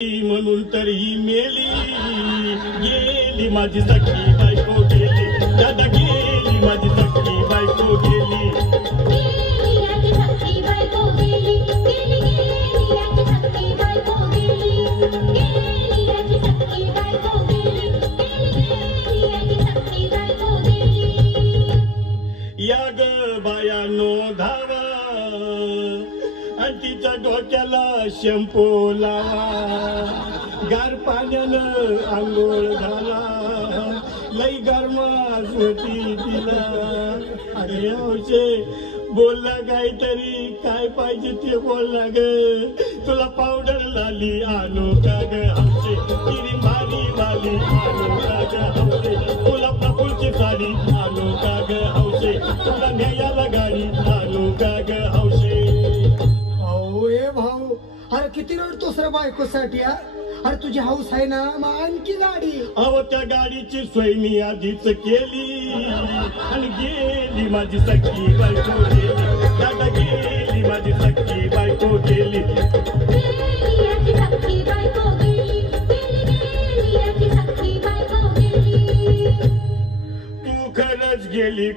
म्हणून तरी मेली गेली माझी सखी बायको गेली दादा गेली माझी सखी बायको गेली गेली सखी बायको गेली गेली गेली सखी बायको गेली गेली सखी बायको गेली गेली सखी बायको गेली या ग बायानो धावा आणि तिच्या डोक्याला शॅम्पू लावा गार पाण्यानं आंघोळ घाला लई गरमास होती तिला अरे हौशे बोलला काहीतरी काय पाहिजे ते बोलला ग तुला पावडर लाली आणू का ग हौशे तिरी मारी वाली आणू का ग हौशे तुला प्रफुलची साडी आणू का ग हौशे तुला न्यायाला गाडी आणू का ग हौशे भाऊ अरे किती रडतोस रे बायकोसाठी अरे तुझी हाऊस आहे ना मग आणखी गाडी अहो त्या गाडीची सोय मी आधीच केली आणि गेली माझी सखी बायको गेली दादा गेली माझी सखी बायको गेली गेली सखी बायको गेली गेली सखी बायको गेली तू खरंच गेली